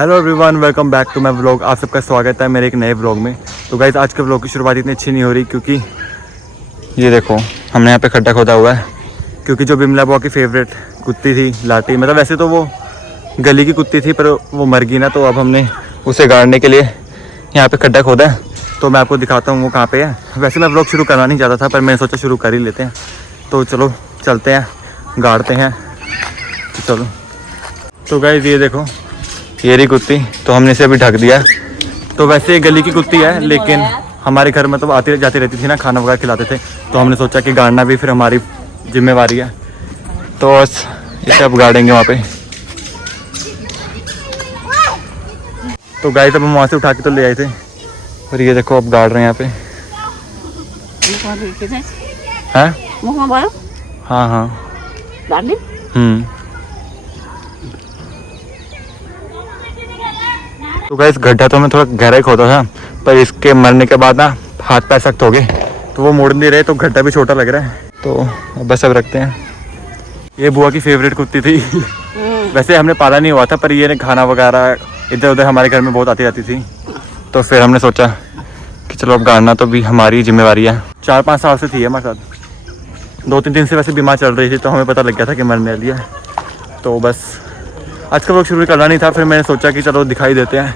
Hello everyone, welcome back to my vlog. आप सबका स्वागत है मेरे एक नए व्लॉग में। तो गाइस आज के व्लॉग की शुरुआत इतनी अच्छी नहीं हो रही क्योंकि ये देखो हमने यहाँ पे खड्डा खोदा हुआ है। क्योंकि जो बिमला बुआ की फेवरेट कुत्ती थी लाटी, मतलब वैसे तो वो गली की कुत्ती थी पर वो मर गई ना, तो अब हमने उसे गाड़ने के लिए यहाँ पे खड्डा खोदा है। तो मैं आपको दिखाता हूँ वो कहाँ पे है। वैसे मैं व्लॉग शुरू करना नहीं चाहता था पर मैंने सोचा शुरू कर ही लेते हैं। तो चलो चलते हैं, गाड़ते हैं। तो चलो। तो गाइस ये देखो ये रही कुत्ती, तो हमने इसे अभी ढक दिया। तो वैसे ये गली की कुत्ती है लेकिन हमारे घर में तो आती जाती रहती थी ना, खाना वगैरह खिलाते थे। तो हमने सोचा कि गाड़ना भी फिर हमारी जिम्मेवारी है। तो बस इसे अब गाड़ेंगे वहाँ पे। तो गाय तब हम वहाँ से उठा के तो ले आए थे और ये देखो अब गाड़ रहे हैं यहाँ पे। हैं? हाँ हाँ। तो गाइस गड्ढा तो हमें थोड़ा गहरा ही खोदा था पर इसके मरने के बाद ना हाथ पैर सख्त हो गए तो वो मोड़ नहीं रहे, तो गड्ढा भी छोटा लग रहा है। तो बस अब रखते हैं। ये बुआ की फेवरेट कुत्ती थी। वैसे हमने पाला नहीं हुआ था पर ये खाना वगैरह इधर उधर हमारे घर में बहुत आती रहती थी। तो फिर हमने सोचा कि चलो अब गाड़ना तो भी हमारी जिम्मेवारी है। 4-5 साल से थी हमारे साथ। 2-3 दिन से वैसे बीमार चल रही थी तो हमें पता लग गया था कि मरने वाली है। तो बस आज का व्लॉग शुरू करना नहीं था, फिर मैंने सोचा कि चलो दिखाई देते हैं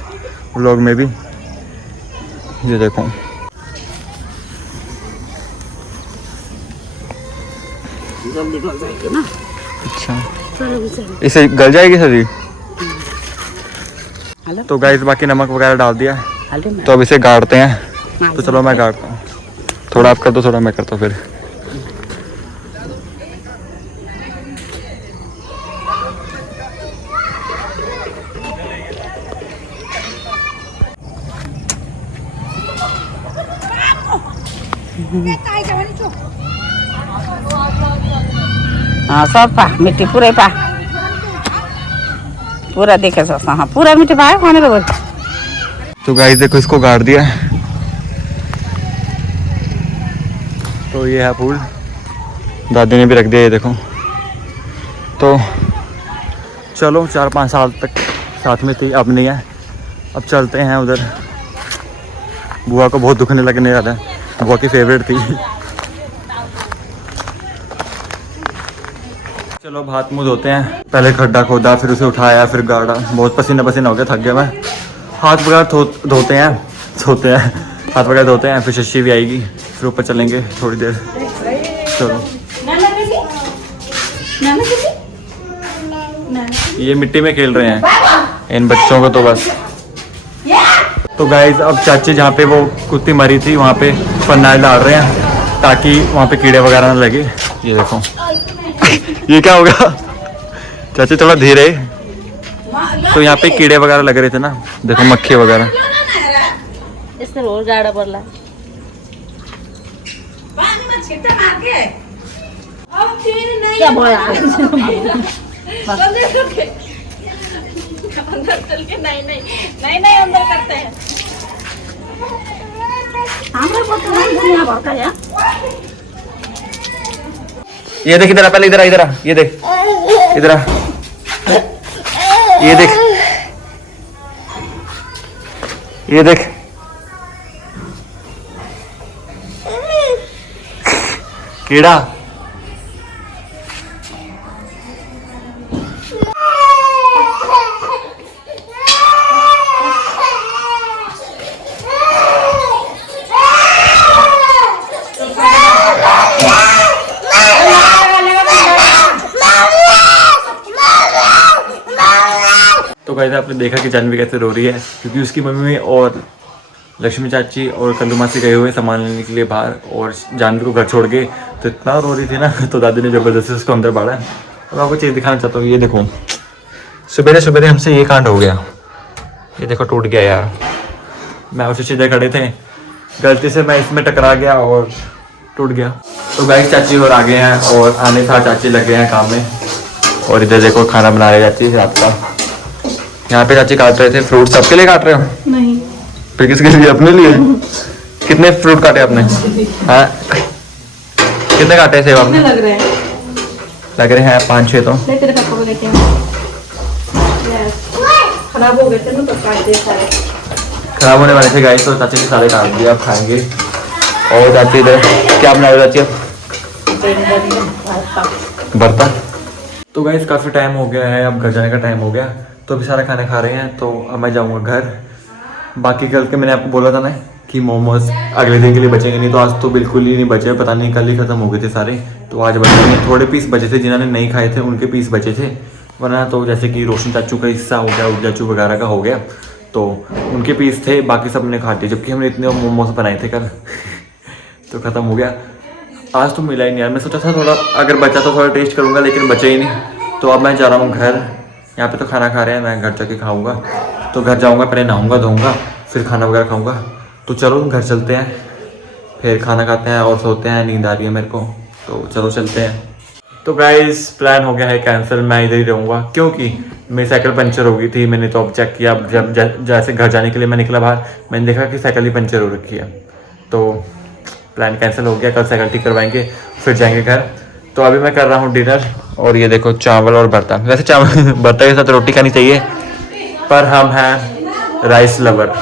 व्लॉग में भी। ये देखो जल्दी गल जाएगी ना। अच्छा इसे गल जाएगी सर। तो गाइस बाकी नमक वगैरह डाल दिया, तो अब इसे गाड़ते हैं। तो चलो मैं गाड़ता हूँ। थोड़ा आप कर दो, थोड़ा मैं करता हूँ फिर। हाँ सब पा मिट्टी पूरे पा पूरा देखे सकता। हाँ पूरा मिट्टी पा खाने को बोल। तो गाइस देखो इसको गाड़ दिया। तो ये है फूल, दादी ने भी रख दिया ये देखो। तो चलो 4-5 साल तक साथ में थी, अब नहीं है। अब चलते हैं उधर। बुआ को बहुत दुखने लगने वाला है, बुआ की फेवरेट थी। चलो अब हाथ मुँह धोते हैं। पहले खड्डा खोदा, फिर उसे उठाया, फिर गाड़ा। बहुत पसीना पसीना हो गया, थक गया मैं। हाथ वगैरह धोते हैं हाथ वगैरह धोते हैं। फिर शशि भी आएगी, फिर ऊपर चलेंगे थोड़ी देर। चलो ये मिट्टी में खेल रहे हैं इन बच्चों को तो बस। तो गाइज अब चाची जहाँ पे वो कुत्ती मरी थी वहाँ पे फनाइल डाल रहे हैं ताकि वहाँ पे कीड़े वगैरह ना लगे। ये देखो ये क्या होगा चाची, थोड़ा धीरे। तो यहाँ पे कीड़े वगैरह लग रहे थे ना, देखो मक्खी वगैरह। नहीं अंदर करते हैं। ये देख इधर, पहले इधर आ, ये देख इधर आ, ये देख ये देख। कीड़ा। तो गाइस आपने देखा कि जानवी कैसे रो रही है क्योंकि उसकी मम्मी और लक्ष्मी चाची और कल्लू मासी गए हुए सामान लेने के लिए बाहर, और जानवी को घर छोड़ के तो इतना रो रही थी ना, तो दादी ने ज़बरदस्ती उसको अंदर बाड़ा। अब आपको चीज़ दिखाना चाहता हूँ। ये देखो सवेरे सवेरे हमसे ये कांड हो गया। ये देखो टूट गया यार। मैं उसे सीधे खड़े थे, गलती से मैं इसमें टकरा गया और टूट गया। तो गाइस चाची और आ गए हैं और आने साथ चाची लग गए हैं काम में। और इधर देखो खाना बना रहे चाची रात का। यहाँ पे चाची काट रहे थे फ्रूट। सबके लिए काट रहे हो? नहीं, फिर किसके लिए? अपने लिए। कितने फ्रूट काटे आपने? हाँ कितने काटे सेब आपने? लग रहे हैं लग रहे हैं 5-6 तो। ले तेरे पापा को लेके खराब हो गए थे ना तो काट दिए सारे। खराब होने वाले थे गाइस, तो चाची ने सारे काट दिए, अब खाएंगे। और चाची इधर क्या बना रहे चाची? बर्तन। तो गाइस काफ़ी टाइम हो गया है, अब घर जाने का टाइम हो गया, तो अभी सारा खाना खा रहे हैं, तो अब मैं जाऊँगा घर। बाकी कल के मैंने आपको बोला था ना कि मोमोज अगले दिन के लिए बचेंगे नहीं, तो आज तो बिल्कुल ही नहीं बचे, पता नहीं कल ही ख़त्म हो गए थे सारे, तो आज बचेंगे। थोड़े पीस बचे थे, जिन्होंने नहीं खाए थे उनके पीस बचे थे, वरना तो जैसे कि रोशन चाचू का हिस्सा हो गया, उग चाचू वगैरह का हो गया, तो उनके पीस थे, बाकी सब ने खा दिए, जबकि हमने इतने मोमोज बनाए थे कल तो ख़त्म हो गया। आज तो मिला ही नहीं यार, मैं सोचा था थोड़ा अगर बचा तो थोड़ा टेस्ट करूँगा, लेकिन बचे ही नहीं। तो अब मैं जा रहा हूँ घर, यहाँ पे तो खाना खा रहे हैं, मैं घर जाके खाऊँगा। तो घर जाऊँगा, पहले नहाऊँगा धोऊँगा, फिर खाना वगैरह खाऊँगा। तो चलो घर चलते हैं, फिर खाना खाते हैं और सोते हैं, नींद आ रही है मेरे को, तो चलो चलते हैं। तो गाइस प्लान हो गया है कैंसिल, मैं इधर ही रहूँगा, क्योंकि मेरी साइकिल पंचर हो गई थी। मैंने तो अब चेक किया, जब जैसे घर जाने के लिए मैं निकला बाहर, मैंने देखा कि साइकिल ही पंचर हो रखी है, तो प्लान कैंसिल हो गया। कल साइकिल ठीक करवाएंगे, फिर जाएंगे घर। तो अभी मैं कर रहा हूँ डिनर, और ये देखो चावल और भरता। वैसे चावल भरता के साथ रोटी खानी चाहिए, पर हम हैं राइस लवर,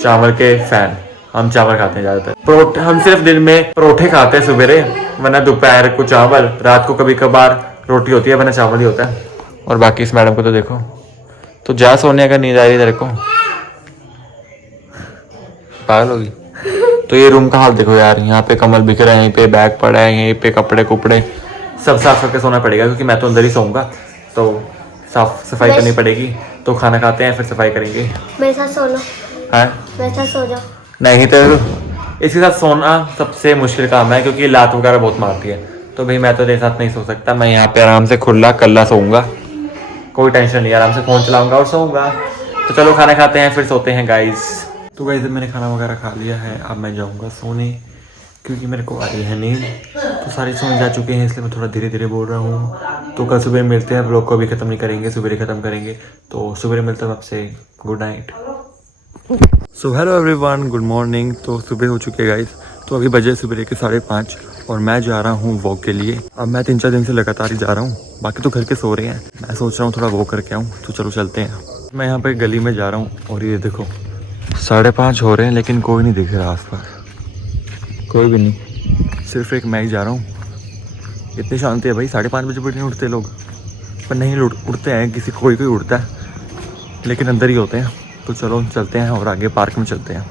चावल के फ़ैन, हम चावल खाते हैं ज़्यादातर। परोठे हम सिर्फ दिन में परोठे खाते हैं सवेरे, वरना दोपहर को चावल, रात को कभी कभार रोटी होती है, वरना चावल ही होता है। और बाकी इस मैडम को तो देखो, तो जा सोने अगर नींद आ रही है तेरे को, पागल होगी। तो ये रूम का हाल देखो यार, यहाँ पे कमल बिखरे हैं, यहीं पे बैग पड़ा है, यहीं पे कपड़े कुपड़े सब साफ करके सोना पड़ेगा, क्योंकि मैं तो अंदर ही सोऊंगा, तो साफ सफाई करनी पड़ेगी। तो खाना खाते हैं फिर सफाई करेंगे। मेरे साथ सो लो। हाँ मेरे साथ सो जाओ। नहीं, तो इसके साथ सोना सबसे मुश्किल काम है, क्योंकि लात वगैरह बहुत मारती है, तो भाई मैं तो तेरे साथ नहीं सो सकता। मैं यहाँ पे आराम से खुला कल्ला सोऊंगा, कोई टेंशन नहीं, आराम से फ़ोन चलाऊंगा और सोऊंगा। तो चलो खाना खाते हैं फिर सोते हैं गाइस। तो गाइस मैंने खाना वगैरह खा लिया है, अब मैं जाऊंगा सोने, क्योंकि मेरे को आ रही है नींद। तो सारे सोने जा चुके हैं, इसलिए मैं थोड़ा धीरे धीरे बोल रहा हूँ। तो कल सुबह मिलते हैं, ब्लॉग को अभी ख़त्म नहीं करेंगे, सुबह ख़त्म करेंगे। तो सुबह मिलते हैं आपसे, good night. So hello everyone, good morning. तो सुबह हो चुके गाइस, तो अभी बजे सुबह के 5:30, और मैं जा रहा हूँ वॉक के लिए। अब मैं 3-4 दिन से लगातार ही जा रहा हूँ, बाकी तो घर के सो रहे हैं, मैं सोच रहा हूँ थोड़ा वॉक करके आऊँ। तो चलो चलते हैं। मैं यहाँ पे गली में जा रहा हूँ, और ये देखो 5:30 हो रहे हैं, लेकिन कोई नहीं दिख रहा आसपास, कोई भी नहीं, सिर्फ एक मैं ही जा रहा हूँ। इतनी शांति है भाई, 5:30 बजे भी नहीं उठते लोग, पर नहीं उठते हैं, किसी कोई उठता है, लेकिन अंदर ही होते हैं। तो चलो चलते हैं और आगे पार्क में चलते हैं।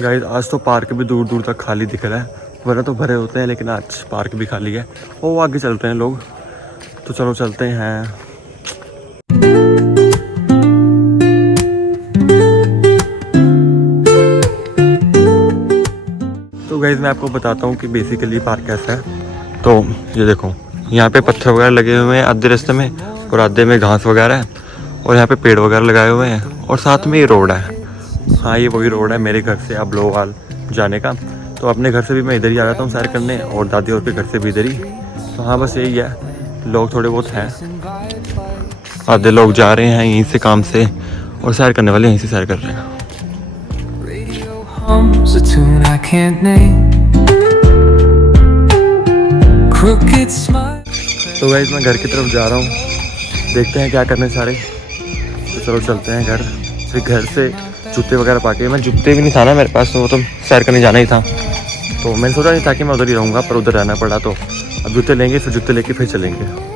गाइस आज तो पार्क भी दूर दूर तक खाली दिख रहा है, वरना तो भरे होते हैं, लेकिन आज पार्क भी खाली है। वो आगे चलते हैं लोग, तो चलो चलते हैं। तो गाइस मैं आपको बताता हूँ कि बेसिकली पार्क कैसा है। तो ये देखो, यहाँ पे पत्थर वगैरह लगे हुए हैं आधे रास्ते में, और आधे में घास वगैरह है, और यहाँ पे पेड़ वगैरह लगाए हुए हैं, और साथ में ये रोड है। हाँ ये वही रोड है मेरे घर से अब लोवाल जाने का। तो अपने घर से भी मैं इधर ही आ जाता हूँ सैर करने, और दादी और के घर से भी इधर ही। तो हाँ बस यही है, लोग थोड़े बहुत हैं, आधे लोग जा रहे हैं यहीं से काम से, और सैर करने वाले यहीं से सैर कर रहे हैं। तो गाइस मैं घर की तरफ जा रहा हूँ, देखते हैं क्या करने सारे। तो चलो चलते हैं घर। फिर घर से जूते वगैरह पा के, मैं जूते भी नहीं था ना मेरे पास, तो वो तो सैर करने जाना ही था, तो मैंने सोचा नहीं था कि मैं उधर ही रहूँगा, पर उधर रहना पड़ा। तो अब जूते लेंगे, फिर जूते लेके फिर चलेंगे।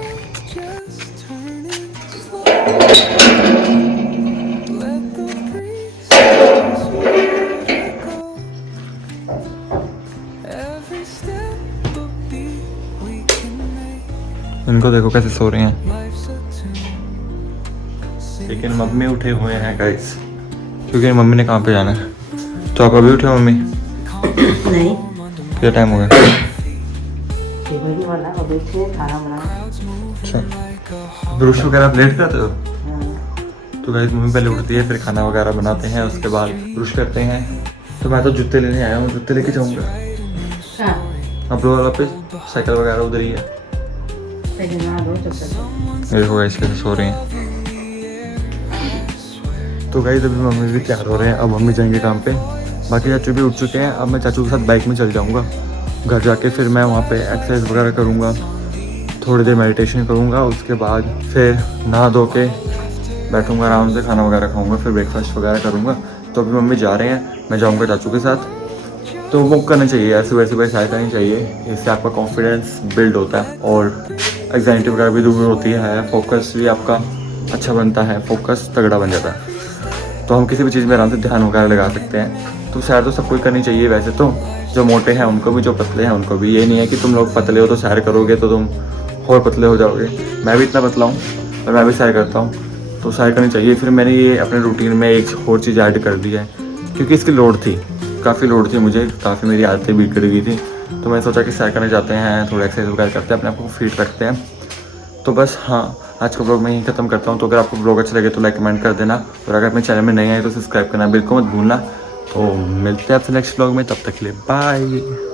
इनको देखो कैसे सो रहे हैं, लेकिन मम्मी उठे हुए हैं गाइस, क्योंकि मम्मी ने काम पे जाना है। तो आप अभी उठे हो मम्मी? नहीं, क्या टाइम हो गया? अच्छा, ब्रश वगैरह आप लेट करते हो? तो गाइस मम्मी पहले उठती है, फिर खाना वगैरह बनाते हैं, उसके बाद ब्रश करते हैं। तो मैं तो जूते लेने आया हूँ, जूते लेके जाऊँगा। आप लोग वाला पे साइकिल वगैरह उधर ही है। देखो गाइस कैसे सो रहे हैं। तो गाइस अभी मम्मी भी तैयार हो रहे हैं, अब मम्मी जाएंगे काम पे, बाकी चाचू भी उठ चुके हैं। अब मैं चाचू के साथ बाइक में चल जाऊंगा, घर जाके फिर मैं वहाँ पे एक्सरसाइज वगैरह करूँगा, थोड़ी देर मेडिटेशन करूँगा, उसके बाद फिर नहा धो के बैठूँगा आराम से, खाना वगैरह खाऊँगा, फिर ब्रेकफास्ट वगैरह करूँगा। तो अभी मम्मी जा रहे हैं, मैं जाऊँगा चाचू के साथ। तो वो करना चाहिए यार, सुबह सुबह सैर करनी चाहिए, इससे आपका कॉन्फिडेंस बिल्ड होता है और एग्जाइटी वगैरह भी दूर होती है, फोकस भी आपका अच्छा बनता है, फोकस तगड़ा बन जाता है। तो हम किसी भी चीज़ में आराम से ध्यान वगैरह लगा सकते हैं। तो सैर तो सबको करनी चाहिए वैसे तो, जो मोटे हैं उनको भी, जो पतले हैं उनको भी। ये नहीं है कि तुम लोग पतले हो तो सैर करोगे तो तुम और पतले हो जाओगे। मैं भी इतना पतला हूँ और मैं भी सैर करता हूँ, तो सैर करनी चाहिए। फिर मैंने ये अपने रूटीन में एक और चीज़ ऐड कर दी है, क्योंकि इसकी लोड थी, काफ़ी लोड थी मुझे, काफ़ी मेरी आदतें बिगड़ गई थी। तो मैं सोचा कि सैर करने जाते हैं, थोड़ा एक्सरसाइज वगैरह करते हैं, अपने आप को फिट रखते हैं। तो बस हाँ, आज का ब्लॉग मैं यहीं ख़त्म करता हूँ। तो अगर आपको ब्लॉग अच्छा लगे तो लाइक कमेंट कर देना, और अगर अपने चैनल में नए आए तो सब्सक्राइब करना बिल्कुल मत भूलना। तो मिलते हैं आपसे नेक्स्ट ब्लॉग में, तब तक के लिए बाय।